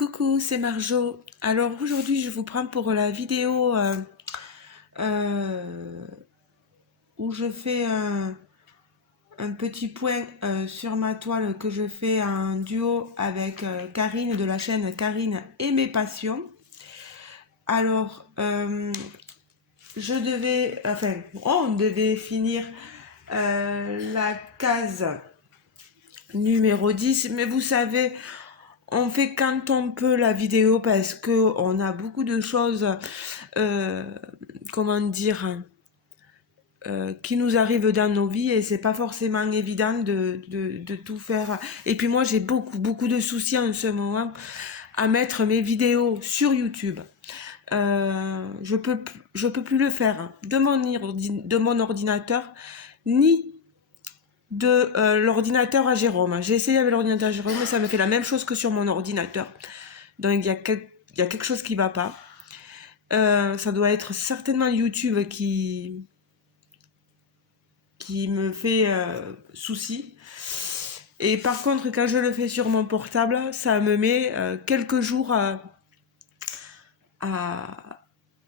Coucou, c'est Marjo. Alors aujourd'hui, je vous prends pour la vidéo euh, où je fais un petit point sur ma toile que je fais en duo avec Karine de la chaîne Karine et mes passions. Alors, on devait finir la case numéro 10, mais vous savez, on fait quand on peut la vidéo parce que on a beaucoup de choses, euh, comment dire, qui nous arrivent dans nos vies et c'est pas forcément évident de tout faire. Et puis moi, j'ai beaucoup de soucis en ce moment à mettre mes vidéos sur YouTube. Je peux plus le faire de mon ordinateur ni de l'ordinateur à Jérôme. J'ai essayé avec l'ordinateur à Jérôme, mais ça me fait la même chose que sur mon ordinateur. Donc il y a quelque chose qui va pas. Ça doit être certainement YouTube qui me fait souci. Et par contre, quand je le fais sur mon portable, ça me met quelques jours à,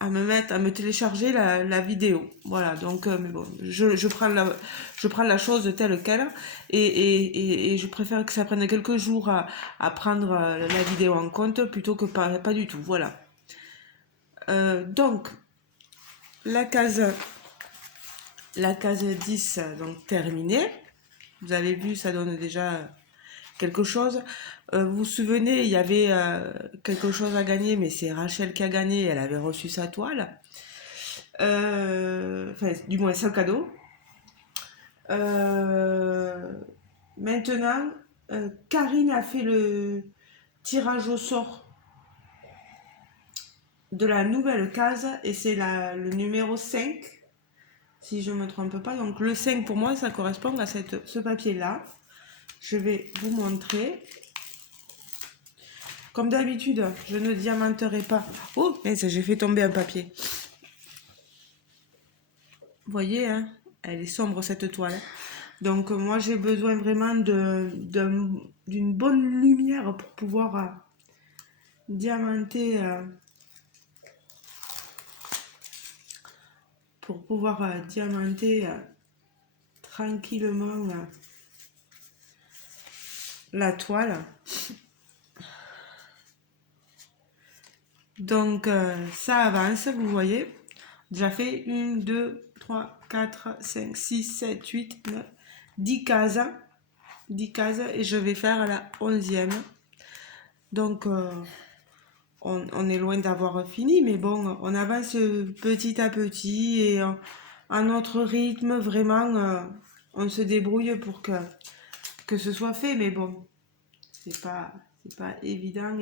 à me télécharger la vidéo. Voilà, donc, mais bon, je prends la chose telle qu'elle et je préfère que ça prenne quelques jours à prendre la vidéo en compte plutôt que pas du tout. Voilà. Donc, la case, la case 10, donc terminée. Vous avez vu, ça donne déjà quelque chose. Vous vous souvenez, il y avait quelque chose à gagner, mais c'est Rachel qui a gagné, elle avait reçu sa toile. Enfin, du moins, c'est le cadeau. Euh, Maintenant, Karine a fait le tirage au sort de la nouvelle case et c'est le numéro 5, si je ne me trompe pas. Donc le 5 pour moi, ça correspond à ce papier-là. Je vais vous montrer. Comme d'habitude, je ne diamanterai pas. Oh, mince, j'ai fait tomber un papier. Vous voyez, hein, elle est sombre cette toile. Donc moi, j'ai besoin vraiment d'une bonne lumière pour pouvoir diamanter, tranquillement la toile. Donc ça avance, vous voyez. Déjà fait 1, 2, 3, 4, 5, 6, 7, 8, 9, 10 cases. 10 cases et je vais faire la 11e. Donc on est loin d'avoir fini, mais bon, on avance petit à petit et à notre rythme, vraiment, on se débrouille pour que ce soit fait, mais bon, c'est pas évident.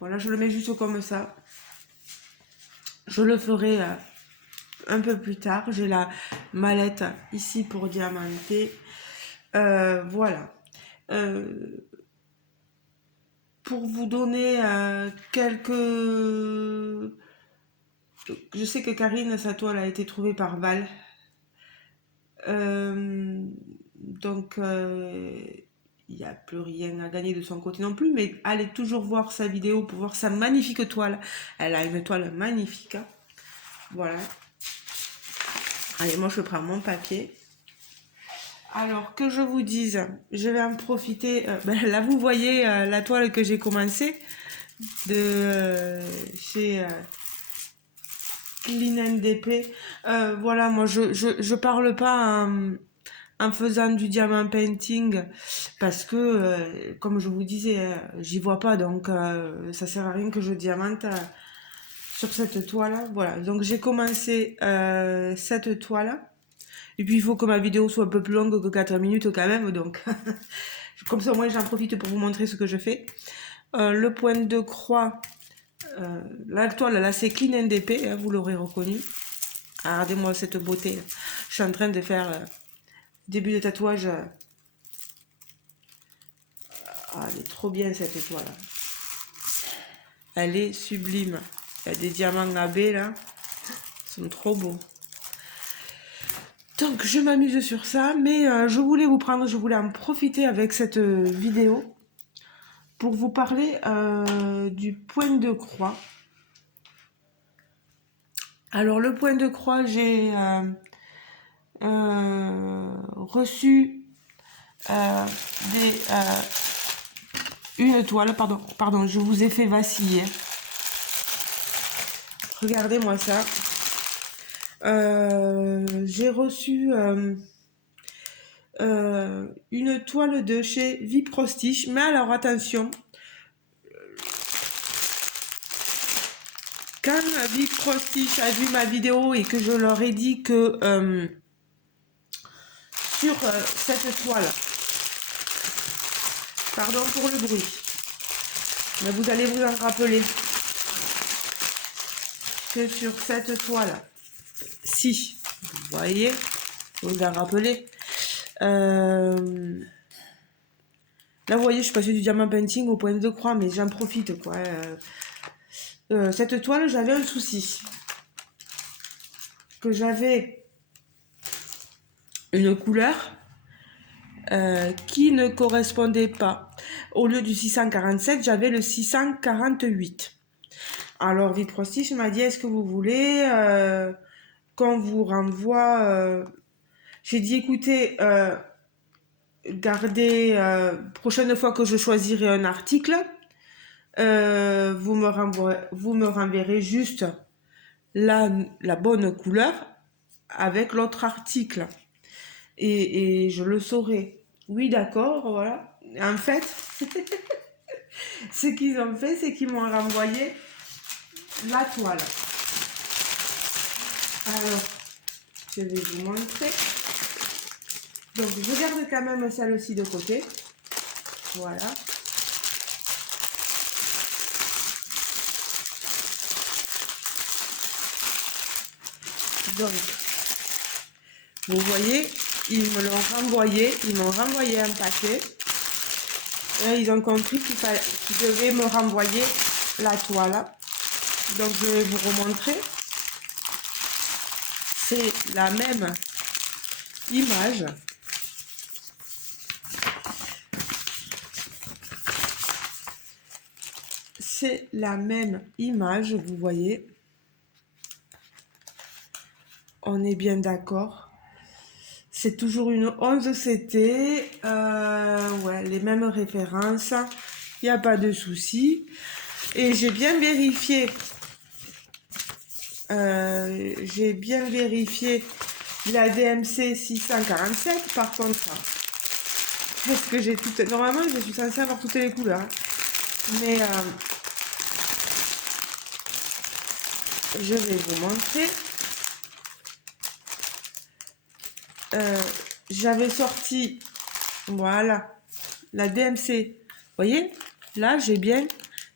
Voilà, je le mets juste comme ça. Je le ferai un peu plus tard. J'ai la mallette ici pour diamanter. Voilà. Pour vous donner quelques... Je sais que Karine, sa toile a été trouvée par Val. Donc, il n'y a plus rien à gagner de son côté non plus, mais allez toujours voir sa vidéo pour voir sa magnifique toile. Elle a une toile magnifique. Voilà. Allez, moi je prends mon papier. Alors, que je vous dise, je vais en profiter. Là, vous voyez la toile que j'ai commencée de chez Clean NDP. Voilà, moi je parle pas en faisant du diamant painting parce que, comme je vous disais, j'y vois pas, donc ça sert à rien que je diamante sur cette toile. Voilà, donc j'ai commencé cette toile. Et puis il faut que ma vidéo soit un peu plus longue que 4 minutes quand même, donc comme ça au moins j'en profite pour vous montrer ce que je fais. Le point de croix, la toile là c'est Clean NDP, hein, vous l'aurez reconnu. Regardez-moi cette beauté. Je suis en train de faire début de tatouage. Elle est trop bien cette toile. Elle est sublime. Il y a des diamants AB là. Ils sont trop beaux. Donc je m'amuse sur ça, mais je voulais en profiter avec cette vidéo pour vous parler du point de croix. Alors le point de croix, j'ai reçu une toile, pardon, je vous ai fait vaciller. Regardez-moi ça. J'ai reçu une toile de chez Viprostiche, mais alors attention, quand Viprostiche a vu ma vidéo et que je leur ai dit que sur cette toile, pardon pour le bruit, mais vous allez vous en rappeler que sur cette toile, si vous voyez, vous en rappelez, là vous voyez, je suis passée du diamant painting au point de croix, mais j'en profite quoi. Cette toile, j'avais un souci, que j'avais une couleur qui ne correspondait pas. Au lieu du 647, j'avais le 648. Alors Viprostiche m'a dit, est-ce que vous voulez qu'on vous renvoie J'ai dit, écoutez, gardez, prochaine fois que je choisirai un article, vous me renverrez juste la bonne couleur avec l'autre article. Et je le saurai. Oui, d'accord, voilà. En fait, ce qu'ils ont fait, c'est qu'ils m'ont renvoyé la toile. Alors, je vais vous montrer. Donc, je garde quand même celle-ci de côté. Voilà. Donc, vous voyez, ils me l'ont renvoyé. Ils m'ont renvoyé un paquet. Et ils ont compris qu'ils devaient me renvoyer la toile. Donc, je vais vous remontrer. C'est la même image. C'est la même image, vous voyez. On est bien d'accord. C'est toujours une 11 CT. Ouais, les mêmes références. Il n'y a pas de souci. Et j'ai bien vérifié. La DMC 647. Par contre, est-ce que j'ai toutes... Normalement, je suis censée avoir toutes les couleurs. Mais je vais vous montrer. J'avais sorti, voilà, la DMC. Vous voyez, là, j'ai bien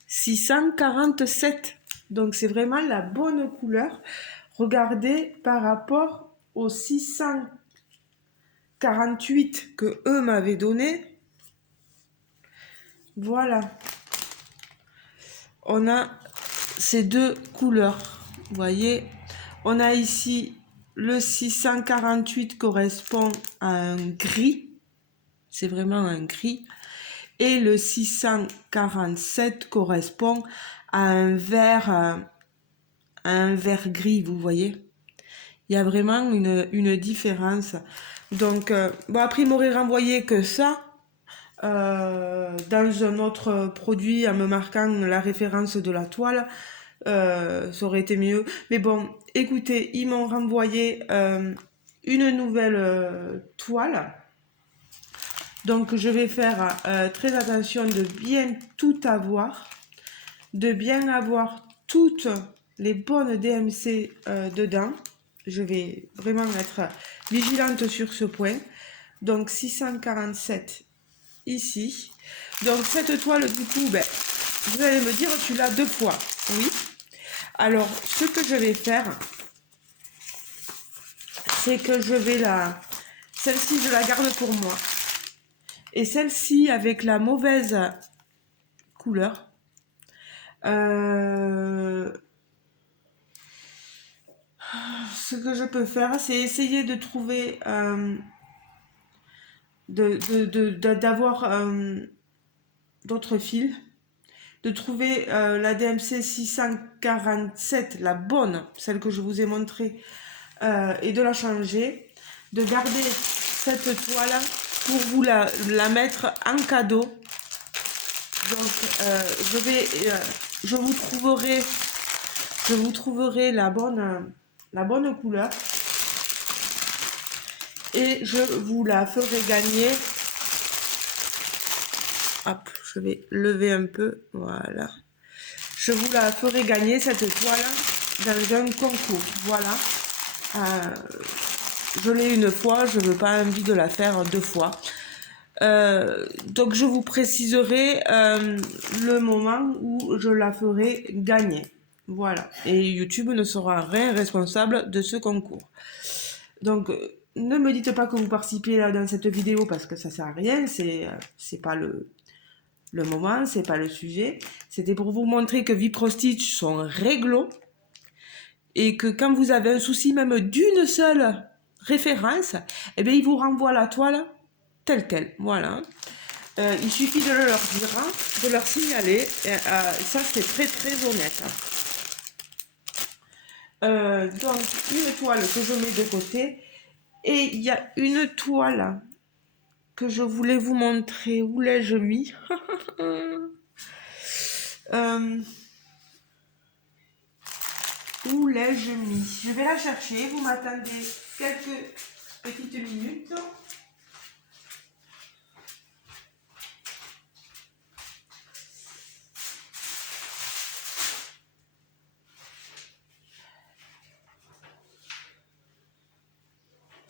647. Donc, c'est vraiment la bonne couleur. Regardez par rapport aux 648 que eux m'avaient donné. Voilà. On a ces deux couleurs. Vous voyez, on a ici le 648 correspond à un gris. C'est vraiment un gris. Et le 647 correspond à un vert gris, vous voyez. Il y a vraiment une différence. Donc, bon, après, il m'aurait renvoyé que ça dans un autre produit en me marquant la référence de la toile. Ça aurait été mieux. Mais bon, écoutez, ils m'ont renvoyé une nouvelle toile. Donc, je vais faire très attention de bien tout avoir, de bien avoir toutes les bonnes DMC dedans. Je vais vraiment être vigilante sur ce point. Donc, 647 ici. Donc, cette toile, du coup, ben, vous allez me dire, tu l'as deux fois. Oui. Alors, ce que je vais faire, c'est que je vais celle-ci, je la garde pour moi. Et celle-ci, avec la mauvaise couleur, ce que je peux faire, c'est essayer de trouver, d'avoir d'autres fils, de trouver la DMC 647, la bonne, celle que je vous ai montrée, et de la changer, de garder cette toile pour vous la mettre en cadeau. Donc je vous trouverai la bonne couleur et je vous la ferai gagner. Hop, je vais lever un peu, voilà. Je vous la ferai gagner cette toile dans un concours, voilà. Je l'ai une fois, je veux pas envie de la faire deux fois. Donc je vous préciserai le moment où je la ferai gagner. Voilà. Et YouTube ne sera rien responsable de ce concours. Donc ne me dites pas que vous participez là dans cette vidéo parce que ça sert à rien. C'est pas le moment, c'est pas le sujet. C'était pour vous montrer que Viprostitch sont réglo et que quand vous avez un souci même d'une seule référence, eh bien, ils vous renvoient la toile telle quelle. Voilà. Il suffit de leur dire, hein, de leur signaler. Ça, c'est très très honnête. Donc, une toile que je mets de côté. Et il y a une toile que je voulais vous montrer. Où l'ai-je mis? Où l'ai-je mis? Je vais la chercher. Vous m'attendez quelques petites minutes.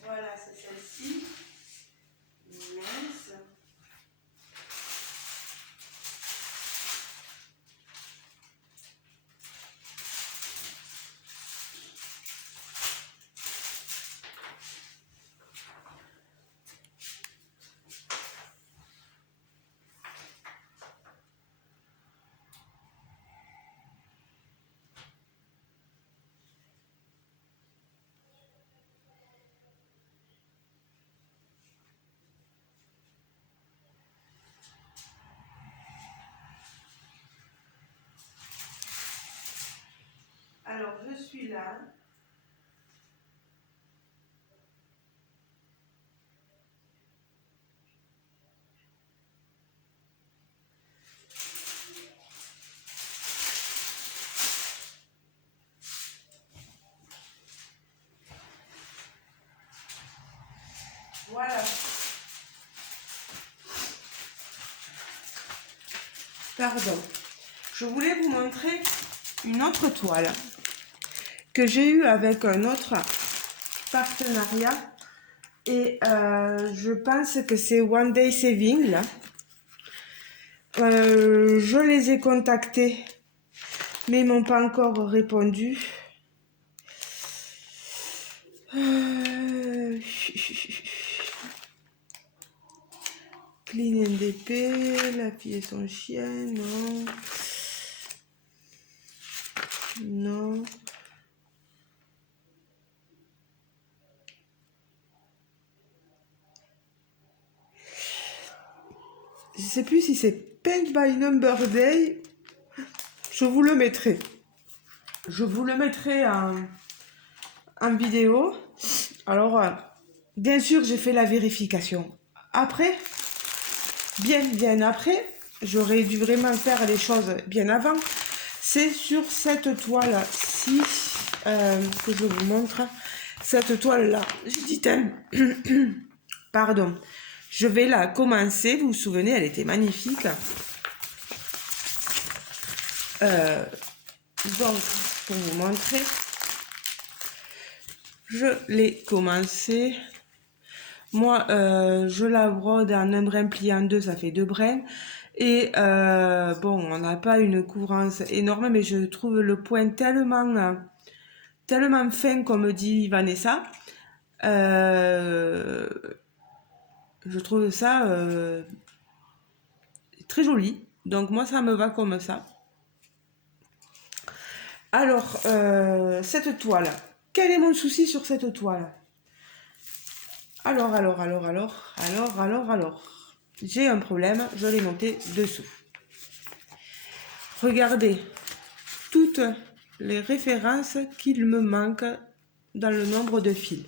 Voilà, c'est celle-ci. Mince. Alors, je suis là. Voilà. Pardon. Je voulais vous montrer une autre toile que j'ai eue avec un autre partenariat. Et je pense que c'est One Day Saving, là. Je les ai contactés, mais ils m'ont pas encore répondu. Clean NDP, la fille et son chien, non. Non. Je sais plus si c'est Paint by Number Day. Je vous le mettrai. Je vous le mettrai en vidéo. Alors, bien sûr, j'ai fait la vérification. Après, bien après, j'aurais dû vraiment faire les choses bien avant. C'est sur cette toile-ci que je vous montre. Cette toile-là, j'ai dit, pardon, je vais la commencer. Vous vous souvenez, elle était magnifique. Donc, pour vous montrer, je l'ai commencé. Moi, je la brode en un brin plié en deux, ça fait 2 brins. Et bon, on n'a pas une couvrance énorme, mais je trouve le point tellement fin, comme dit Vanessa. Je trouve ça très joli. Donc moi, ça me va comme ça. Alors, cette toile. Quel est mon souci sur cette toile? Alors. J'ai un problème, je l'ai noté dessous. regardez toutes les références qu'il me manque dans le nombre de fils.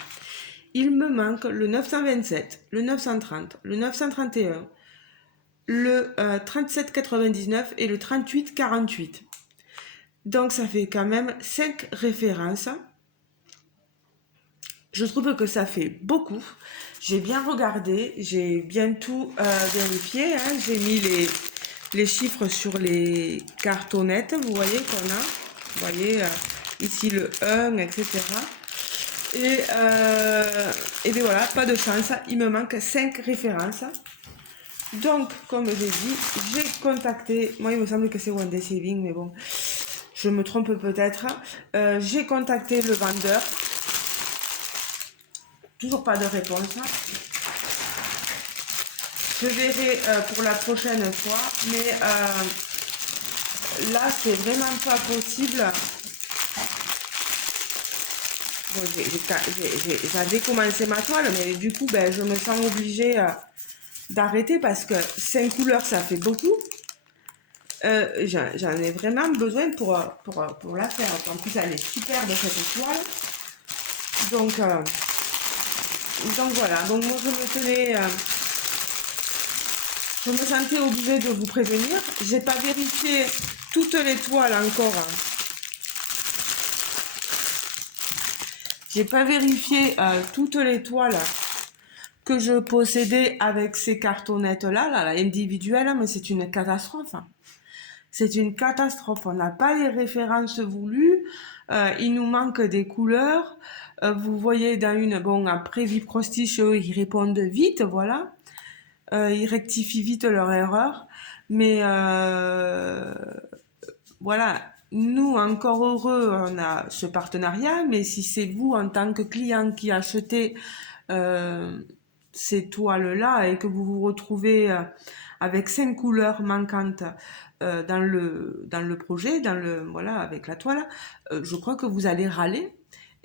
Il me manque le 927, le 930, le 931, le 3799 et le 3848. Donc ça fait quand même 5 références. Je trouve que ça fait beaucoup. J'ai bien regardé, j'ai bien tout vérifié. Hein. J'ai mis les chiffres sur les cartonnettes, vous voyez qu'on a. Vous voyez ici le 1, etc. Et bien voilà, pas de chance, il me manque 5 références. Donc, comme j'ai dit, j'ai contacté, moi il me semble que c'est One Day Saving, mais bon, je me trompe peut-être. J'ai contacté le vendeur. Toujours pas de réponse. Je verrai pour la prochaine fois, mais là c'est vraiment pas possible. Bon, j'avais commencé ma toile, mais du coup ben, je me sens obligée d'arrêter parce que 5 couleurs ça fait beaucoup. J'en ai vraiment besoin pour la faire. En plus elle est superbe cette toile. Donc voilà, donc moi je me sentais obligée de vous prévenir. J'ai pas vérifié toutes les toiles encore. J'ai pas vérifié toutes les toiles que je possédais avec ces cartonnettes là, individuelles, mais c'est une catastrophe. C'est une catastrophe. On n'a pas les références voulues. Il nous manque des couleurs. Vous voyez dans une, bon, après Vip Crostiche, ils répondent vite, voilà. Ils rectifient vite leur erreur. Mais voilà, nous, encore heureux, on a ce partenariat. Mais si c'est vous, en tant que client, qui achetez ces toiles-là et que vous vous retrouvez avec 5 couleurs manquantes dans le projet, voilà, avec la toile, je crois que vous allez râler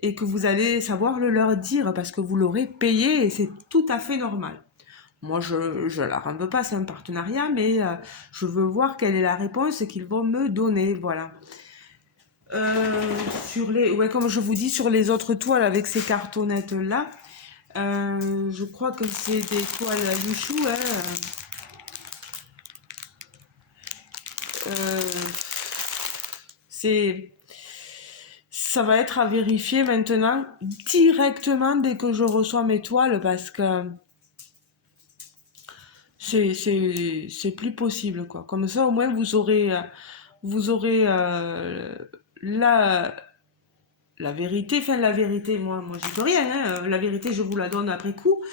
et que vous allez savoir le leur dire parce que vous l'aurez payé et c'est tout à fait normal. Moi, je la rends pas, c'est un partenariat, mais je veux voir quelle est la réponse qu'ils vont me donner, voilà. Ouais, comme je vous dis, sur les autres toiles avec ces cartonnettes-là, je crois que c'est des toiles Louchou, hein. Ça va être à vérifier maintenant directement dès que je reçois mes toiles parce que c'est plus possible quoi. Comme ça au moins vous aurez la vérité, enfin la vérité, moi j'y peux rien, hein. La vérité je vous la donne après coup,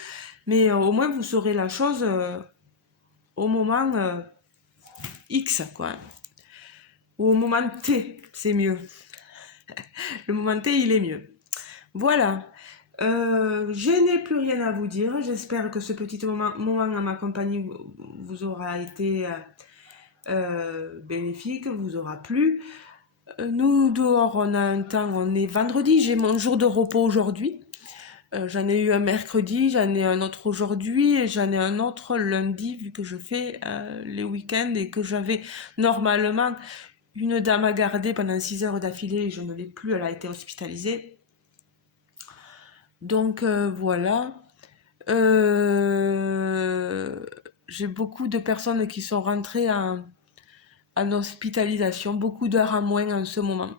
mais au moins vous saurez la chose au moment X quoi, ou au moment T, c'est mieux. Le moment T il est mieux. Voilà. Je n'ai plus rien à vous dire. J'espère que ce petit moment à ma compagnie vous aura été bénéfique, vous aura plu. Nous dehors, on a un temps, on est vendredi, j'ai mon jour de repos aujourd'hui. J'en ai eu un mercredi, j'en ai un autre aujourd'hui et j'en ai un autre lundi vu que je fais les week-ends et que j'avais normalement une dame à garder pendant 6 heures d'affilée et je ne l'ai plus, elle a été hospitalisée. Donc voilà. J'ai beaucoup de personnes qui sont rentrées en hospitalisation, beaucoup d'heures en moins en ce moment.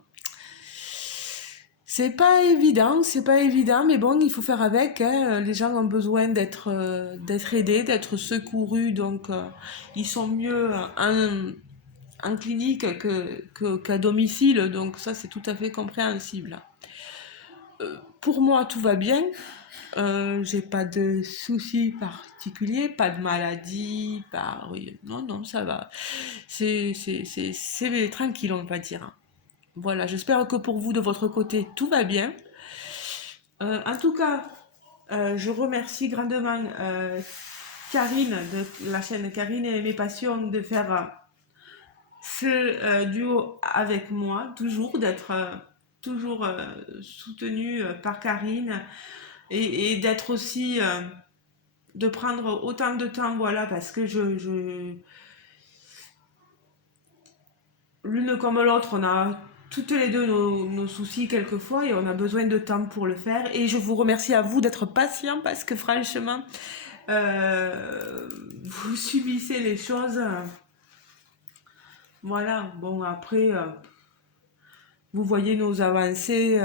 C'est pas évident, mais bon, il faut faire avec. Hein. Les gens ont besoin d'être aidés, d'être secourus, donc ils sont mieux en clinique qu'à domicile, donc ça c'est tout à fait compréhensible. Pour moi, tout va bien. J'ai pas de soucis particuliers, pas de maladie, oui, non, ça va. C'est tranquille, on va dire. Voilà, j'espère que pour vous, de votre côté, tout va bien. En tout cas, je remercie grandement Karine de la chaîne Karine et mes passions de faire ce duo avec moi, toujours d'être toujours soutenue par Karine et d'être aussi de prendre autant de temps, voilà, parce que l'une comme l'autre, on a toutes les deux nos soucis quelquefois et on a besoin de temps pour le faire. Et je vous remercie à vous d'être patient parce que franchement, vous subissez les choses. Voilà, bon après, vous voyez nos avancées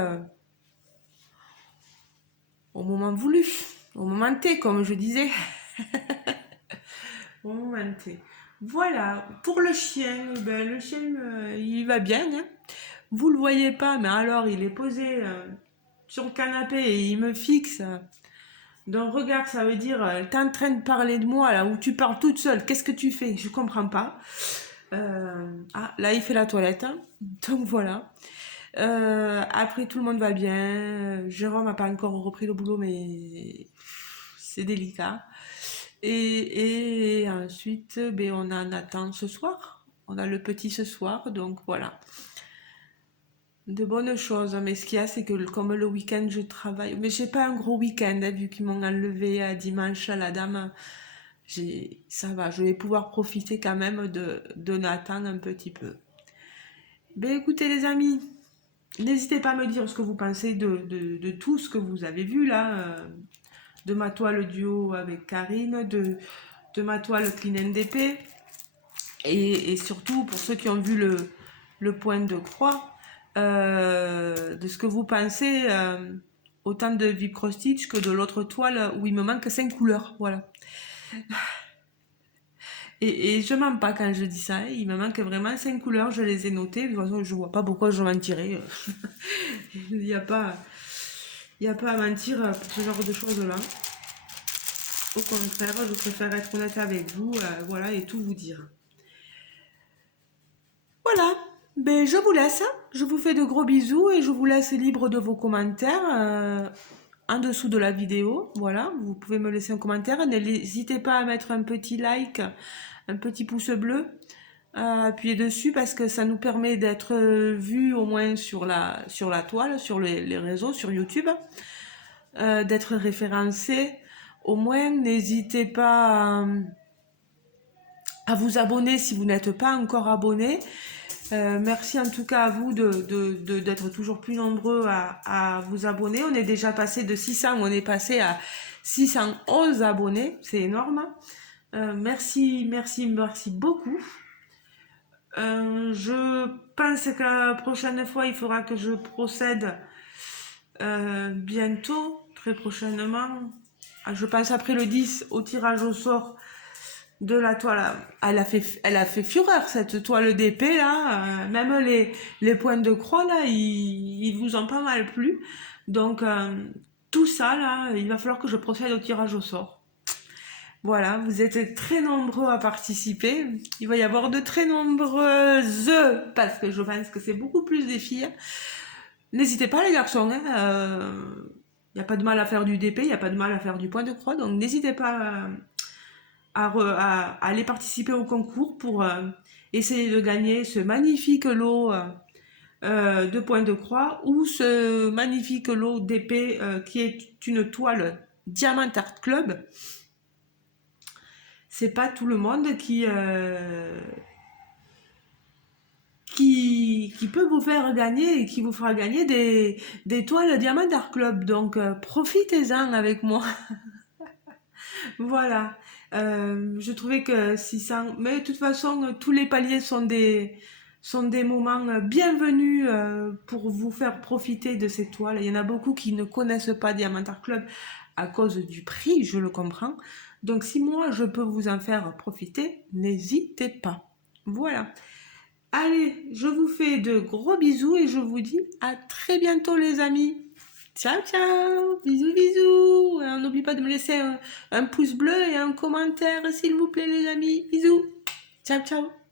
au moment voulu, au moment T, comme je disais. Au moment T. Voilà, pour le chien, ben, le chien, il va bien, hein. Vous le voyez pas, mais alors il est posé sur le canapé et il me fixe d'un regard, ça veut dire, t'es en train de parler de moi là, où tu parles toute seule, qu'est-ce que tu fais? Je comprends pas. Ah, là il fait la toilette, hein. Donc voilà. Après tout le monde va bien. Jérôme n'a pas encore repris le boulot, mais c'est délicat. Et ensuite, ben, on a Nathan ce soir. On a le petit ce soir, donc voilà. De bonnes choses, mais ce qu'il y a, c'est que comme le week-end, je travaille. Mais j'ai pas un gros week-end, hein, vu qu'ils m'ont enlevé à dimanche à la dame. Ça va, je vais pouvoir profiter quand même de Nathan un petit peu. Ben écoutez les amis, n'hésitez pas à me dire ce que vous pensez de tout ce que vous avez vu là, de ma toile duo avec Karine, de ma toile Clean NDP, et surtout pour ceux qui ont vu le point de croix, de ce que vous pensez autant de Vib Cross Stitch que de l'autre toile où il me manque 5 couleurs, voilà. Et je mens pas quand je dis ça, hein, il me manque vraiment 5 couleurs, je les ai notées, de toute façon je vois pas pourquoi je mentirais. Il n'y a pas à mentir pour ce genre de choses-là. Au contraire, je préfère être honnête avec vous, voilà, et tout vous dire. Voilà, ben, je vous laisse, je vous fais de gros bisous et je vous laisse libre de vos commentaires en dessous de la vidéo. Voilà, vous pouvez me laisser un commentaire, n'hésitez pas à mettre un petit like, un petit pouce bleu, appuyer dessus parce que ça nous permet d'être vu au moins sur la toile, sur les réseaux, sur YouTube, d'être référencé. Au moins, n'hésitez pas à vous abonner si vous n'êtes pas encore abonné. Merci en tout cas à vous d'être toujours plus nombreux à vous abonner. On est déjà passé de 600, on est passé à 611 abonnés, c'est énorme. Merci beaucoup. Je pense que la prochaine fois, il faudra que je procède bientôt, très prochainement. Je pense après le 10 au tirage au sort de la toile. Elle a fait fureur cette toile d'épée là. Même les points de croix là, ils vous ont pas mal plu. Donc tout ça là, il va falloir que je procède au tirage au sort. Voilà, vous êtes très nombreux à participer. Il va y avoir de très nombreuses, parce que je pense que c'est beaucoup plus des filles. N'hésitez pas les garçons, hein, il n'y a pas de mal à faire du DP, il n'y a pas de mal à faire du point de croix, donc n'hésitez pas à aller participer au concours pour essayer de gagner ce magnifique lot de points de croix ou ce magnifique lot d'épée qui est une toile Diamant Art Club. C'est pas tout le monde qui peut vous faire gagner et qui vous fera gagner des toiles Diamant Art Club. Donc profitez-en avec moi. Voilà. Je trouvais que 600... Mais de toute façon, tous les paliers sont des moments bienvenus pour vous faire profiter de ces toiles. Il y en a beaucoup qui ne connaissent pas Diamant Art Club à cause du prix, je le comprends. Donc si moi, je peux vous en faire profiter, n'hésitez pas. Voilà. Allez, je vous fais de gros bisous et je vous dis à très bientôt les amis. Ciao, ciao. Bisous, bisous. N'oubliez pas de me laisser un pouce bleu et un commentaire, s'il vous plaît, les amis. Bisous. Ciao, ciao.